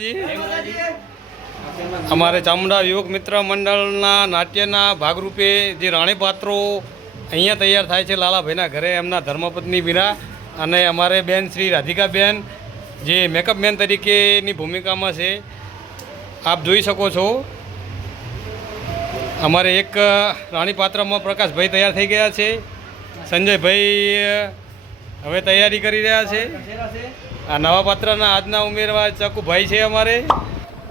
માતાજી અમારે ચામુંડા યુવક મિત્ર મંડળના નાટ્યના ભાગરૂપે જે રાણીપાત્રો અહીંયા તૈયાર થાય છે લાલાભાઈના ઘરે એમના ધર્મપત્ની મીરા અને અમારે બેન શ્રી રાધિકાબેન જે મેકઅપ મેન તરીકેની ભૂમિકામાં છે. આપ જોઈ શકો છો. અમારે એક રાણીપાત્રમાં પ્રકાશભાઈ તૈયાર થઈ ગયા છે. સંજયભાઈ હવે તૈયારી કરી રહ્યા છે. આ નવા પાત્રના આજના ઉમેરવા ચકુભાઈ છે અમારે.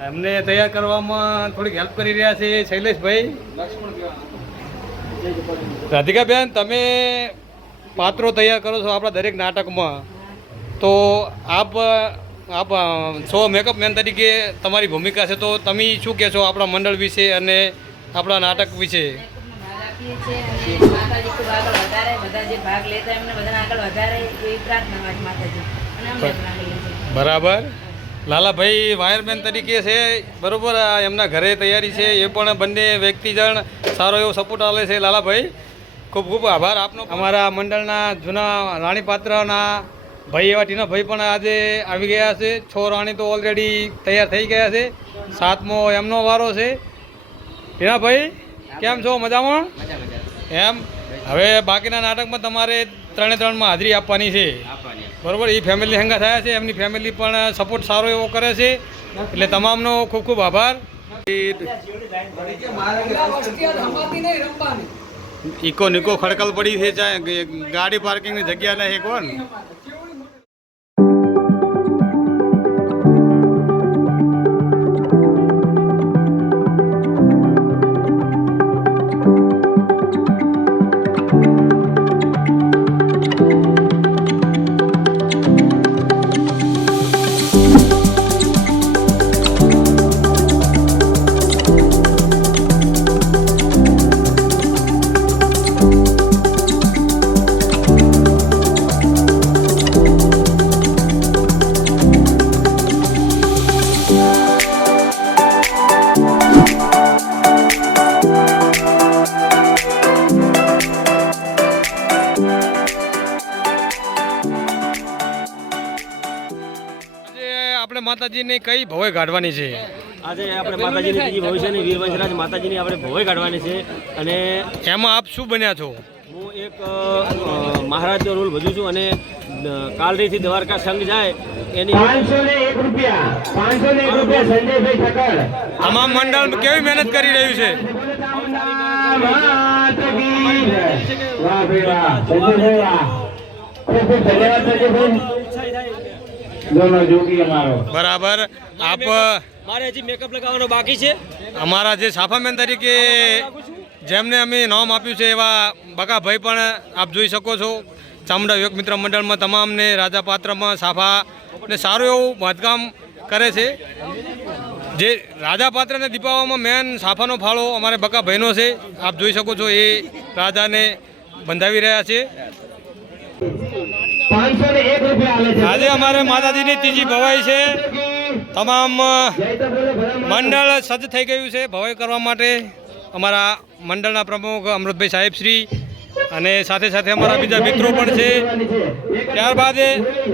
એમને તૈયાર કરવામાં થોડીક હેલ્પ કરી રહ્યા છે શૈલેષભાઈ. રાધિકાબેન, તમે પાત્રો તૈયાર કરો છો આપણા દરેક નાટકમાં. તો આપ આપ સો મેકઅપ મેન તરીકે તમારી ભૂમિકા છે. તો તમે શું કહેશો આપણા મંડળ વિશે અને આપણા નાટક વિશે? માતાજી ખૂબ આગળ વધારે, બધા જે ભાગ લેતા એમને બધાને આગળ વધારે એવી પ્રાર્થના માતાજી. બરાબર. લાલાભાઈ વાયરમેન તરીકે છે બરાબર આ એમના ઘરે તૈયારી છે એ પણ બંને વ્યક્તિજણ સારો એવો સપોર્ટ આવે છે. લાલાભાઈ ખૂબ ખૂબ આભાર આપનો. અમારા મંડળના જૂના રાણીપાત્રના ભાઈ એવા ટીનાભાઈ પણ આજે આવી ગયા છે. છ રાણી તો ઓલરેડી તૈયાર થઈ ગયા છે. સાતમો એમનો વારો છે. ટીનાભાઈ કેમ છો? મજામાં? એમ હવે બાકીના નાટકમાં તમારે ત્રણે ત્રણમાં હાજરી આપવાની છે. બરોબર, એ ફેમિલી હંગા થયા છે, એમની ફેમિલી પણ સપોર્ટ સારો એવો કરે છે. એટલે તમામનો ખૂબ ખૂબ આભાર. ઇકો નિકો ખડકલ પડી છે ગાડી પાર્કિંગની જગ્યા નહીં કોણ આજે આપણે માતાજીની કઈ ભવે કાઢવાની છે? આજે આપણે માતાજીની ભવિષ્યની વીર વૈશ્વરાજ માતાજીની આપણે ભવે કાઢવાની છે અને એમાં આપ શું બન્યા છો? હું એક મહારાજનો રોલ ભજું છું અને કાલરીથી દ્વારકા સંઘ જાય એની પાંચસો ને એક રૂપિયા પાંચસો ને એક રૂપિયા સંજયભાઈ ઠક્કર. તમામ મંડળ કેવી મહેનત કરી રહ્યું છે? બરાબર. આપ મારે હજી મેકઅપ લગાવવાનો બાકી છે અમારા જે સાફામેન તરીકે જેમને અમે નામ આપ્યું છે એવા બકાભાઈ પણ આપ જોઈ શકો છો. ચામડા યોગ મિત્ર મંડળમાં તમામને રાજા પાત્રમાં સાફા ને સારું એવું બાંધકામ કરે છે. જે રાજા પાત્રને દીપાવવામાં મેન સાફાનો ફાળો અમારે બકાભાઈનો છે. આપ જોઈ શકો છો એ રાજાને બંધાવી રહ્યા છે. આજે અમારે માતાજીની ત્રીજી ભવાઈ છે. તમામ મંડળ સજ્જ થઈ ગયું છે ભવાઈ કરવા માટે. અમારા મંડળના પ્રમુખ અમૃતભાઈ સાહેબશ્રી અને સાથે સાથે અમારા બીજા મિત્રો પણ છે. ત્યારબાદ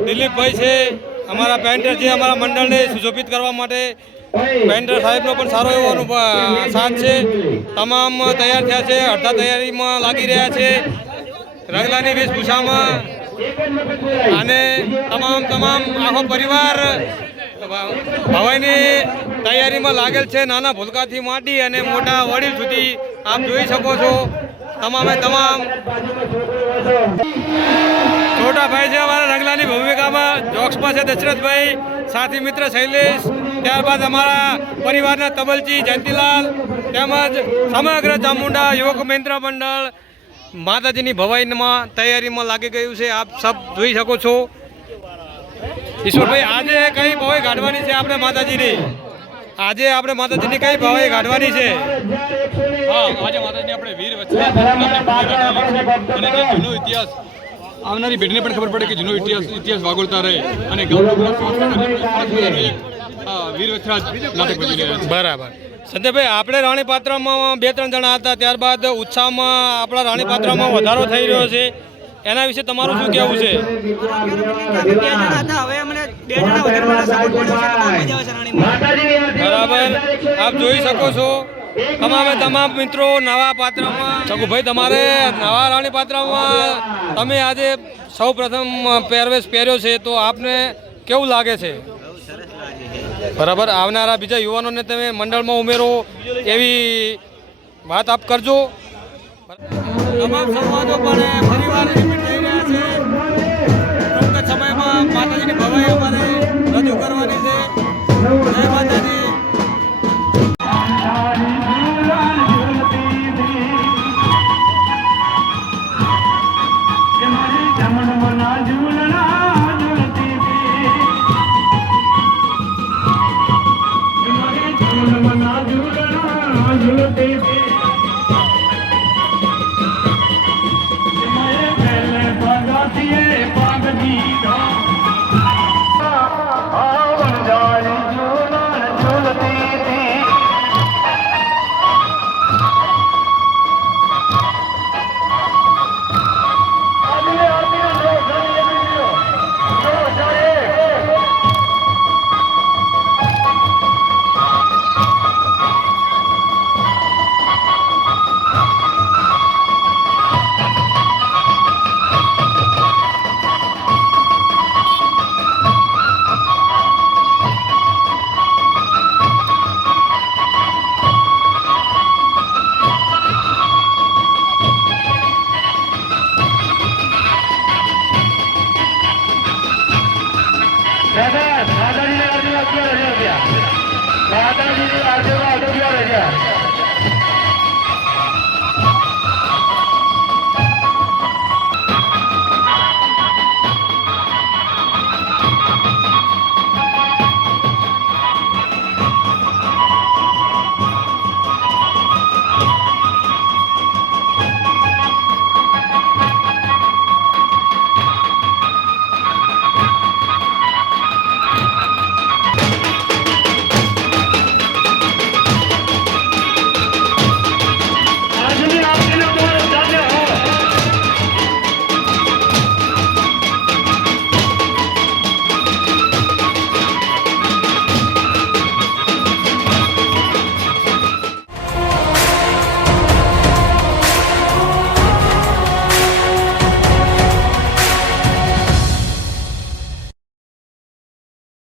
દિલીપભાઈ છે અમારા પેન્ટર છે અમારા મંડળને સુશોભિત કરવા માટે. પેન્ટર સાહેબનો પણ સારો એવો સાથ છે, તમામ તૈયાર થયા છે, અડધા તૈયારીમાં લાગી રહ્યા છે. રગલાની વેશભૂષામાં અને તમામ તમામ આખો પરિવાર ભવાઈની તૈયારીમાં લાગેલ છે. નાના ભૂલકાથી માંડી અને મોટા વડીલ સુધી આપ જોઈ શકો છો. તમામે તમામ. છોટા ભાઈ છે અમારા રંગલાની ભૂમિકામાં જોક્સમાં છે દશરથભાઈ, સાથી મિત્ર શૈલેષ ત્યારબાદ અમારા પરિવારના તબલજી જયંતિલાલ તેમજ સમગ્ર ચામુંડા યુવક મિત્ર મંડળ માતાજીની ભવાઈમાં તૈયારીમાં લાગી ગયું છે. આપ સબ જોઈ શકો છો. ઈશ્વરભાઈ, આજે કઈ ભવાઈ કાઢવાની છે આપણે માતાજીની? આજે આપણે માતાજીની કઈ ભવાઈ કાઢવાની છે? હા, આજે માતાજીની આપણે વીર વચ્ચે જૂનો ઇતિહાસ? આવનારી પેઢીને પણ ખબર પડે કે જૂનો ઇતિહાસ ઇતિહાસ વાગોળતા રહે અને વીર બરાબર. સંજયભાઈ આપણે રાણીપાત્રમાં બે, ત્રણ જણા હતા, ત્યારબાદ ઉત્સાહમાં આપણા રાણીપાત્રમાં વધારો થઈ રહ્યો છે. એના વિશે તમારું શું કહેવું છે? બરાબર. આપ જોઈ શકો છો. તમામે તમામ મિત્રો નવા પાત્રમાં. ચકુભાઈ, તમારે નવા રાણીપાત્રમાં તમે આજે સૌ પ્રથમ પહેરવેશ પહેર્યો છે, તો આપને કેવું લાગે છે? બરાબર? આવનારા બીજા યુવાનોને તમે મંડળમાં ઉમેરો, એવી વાત આપ કરજો. તમામ સમાજો પણ ફરીવાર દાદા માતાજીને આરતી વાગ્યા રહ્યા માતાજીની આરતી વાગ્યા રહ્યા